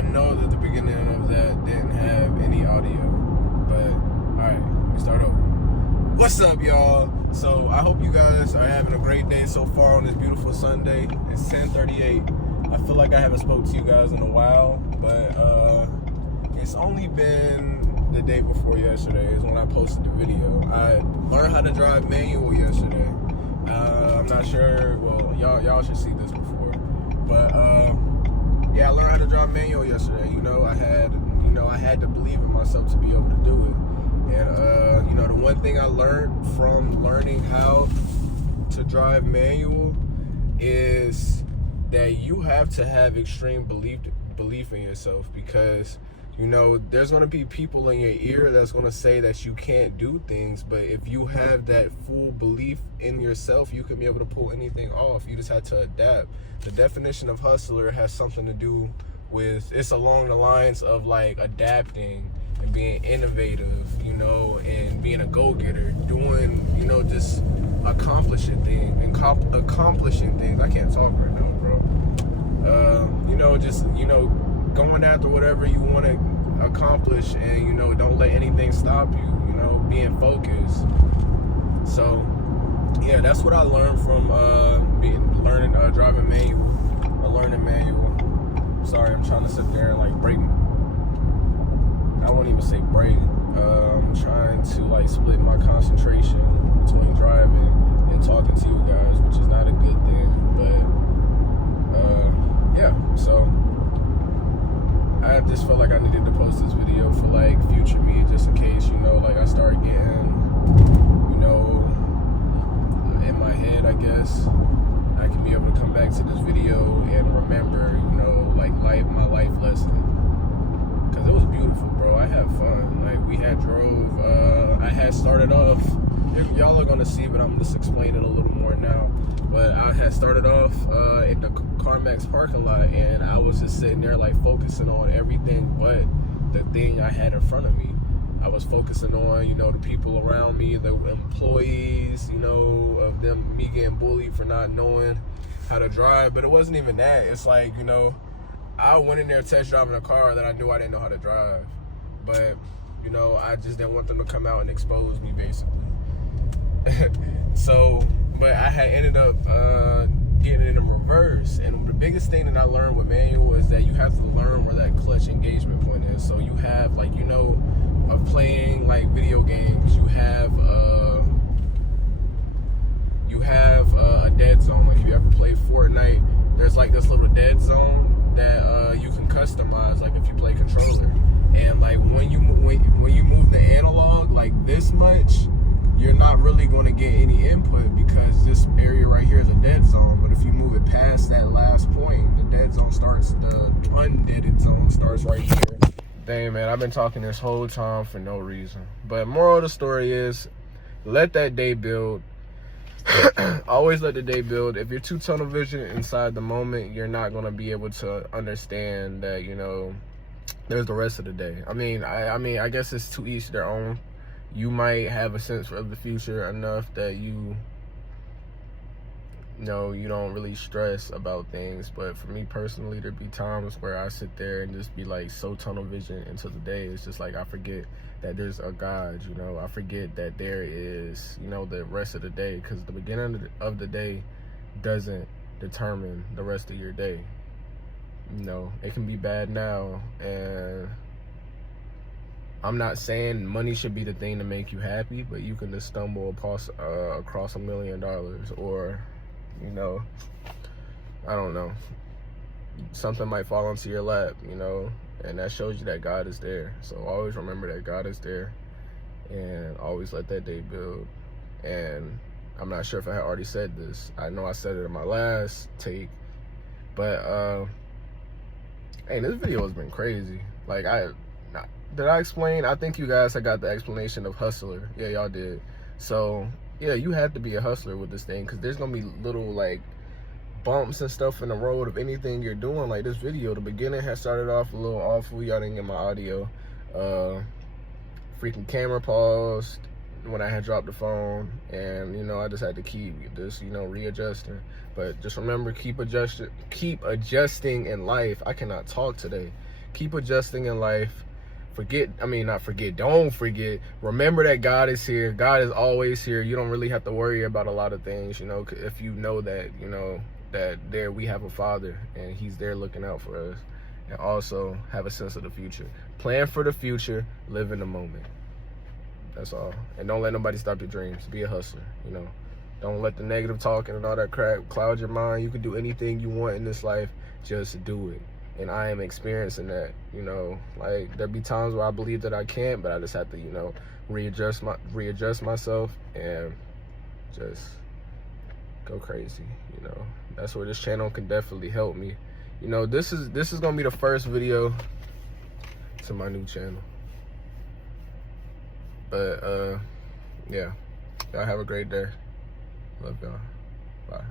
I know that the beginning of that didn't have any audio, but alright, let me start over. What's up, y'all? So I hope you guys are having a great day so far on this beautiful Sunday. It's 10:38. I feel like I haven't spoke to you guys in a while, but it's only been the day before yesterday is when I posted the video. I learned how to drive manual yesterday. I'm not sure, well, y'all should see this before, but yeah, I learned how to drive manual yesterday. I had to believe in myself to be able to do it. And the one thing I learned from learning how to drive manual is that you have to have extreme belief in yourself, because there's going to be people in your ear that's going to say that you can't do things, but if you have that full belief in yourself, you can be able to pull anything off. You just have to adapt. The definition of hustler has something to do with, it's along the lines of like adapting and being innovative, and being a go-getter, doing, just accomplishing things. I can't talk right now, bro. Going after whatever you want to accomplish, and don't let anything stop you, being focused. So yeah, that's what I learned from driving manual, or learning manual. Sorry, I'm trying to sit there and like break, I won't even say break, I'm trying to like split my concentration between driving and talking to you guys, which is not a good thing, but yeah, so I just felt like I needed to post this video for like future me, just in case, like I start getting, in my head, I guess, I can be able to come back to this video and remember, like my life lesson. Cause it was beautiful, bro. I had fun. Like we had drove, I had started off, y'all are gonna see, but I'm just explaining it a little more now. But I had started off at the CarMax parking lot, and I was just sitting there like focusing on everything but the thing I had in front of me. I was focusing on, the people around me, the employees, of them, me getting bullied for not knowing how to drive. But it wasn't even that. It's like, I went in there test driving a car that I knew I didn't know how to drive. But, I just didn't want them to come out and expose me, basically. So, but I had ended up getting it in reverse. And the biggest thing that I learned with manual is that you have to learn where that clutch engagement point is. So you have, like, of playing like video games, you have a dead zone. Like if you ever play Fortnite, there's like this little dead zone that you can customize, like if you play controller. And like when you move the analog like this much, you're not really going to get any input, because this area right here is a dead zone. But if you move it past that last point, the dead zone starts, the undeaded zone starts right here. Dang, man, I've been talking this whole time for no reason. But moral of the story is, let that day build. Always let the day build. If you're too tunnel vision inside the moment, you're not going to be able to understand that, there's the rest of the day. I mean, I guess it's to each their own. You might have a sense of the future enough that you don't really stress about things. But for me personally, there'd be times where I sit there and just be like so tunnel vision into the day. It's just like I forget that there's a God, I forget that there is, the rest of the day, because the beginning of the day doesn't determine the rest of your day. It can be bad now, and I'm not saying money should be the thing to make you happy, but you can just stumble across $1 million, or I don't know, something might fall into your lap, and that shows you that God is there. So always remember that God is there, and always let that day build. And I'm not sure if I had already said this. I know I said it in my last take, but hey, this video has been crazy. Like, did I explain? I think you guys have got the explanation of hustler. Yeah, y'all did. So yeah, you have to be a hustler with this thing, because there's gonna be little like bumps and stuff in the road of anything you're doing. Like this video, the beginning has started off a little awful. Y'all didn't get my audio. Freaking camera paused when I had dropped the phone, and I just had to keep this, readjusting. But just remember, keep adjusting in life. I cannot talk today. keep adjusting in life. Don't forget, remember that God is here. God is always here. You don't really have to worry about a lot of things, you know, if you know that, you know, that there we have a Father and he's there looking out for us. And also have a sense of the future. Plan for the future, live in the moment. That's all. And don't let nobody stop your dreams. Be a hustler, you know. Don't let the negative talking and all that crap cloud your mind. You can do anything you want in this life, just do it. And I am experiencing that, you know. Like, there be times where I believe that I can't, but I just have to, you know, readjust myself and just go crazy, you know. That's where this channel can definitely help me. You know, this is gonna be the first video to my new channel. But yeah, y'all have a great day. Love y'all. Bye.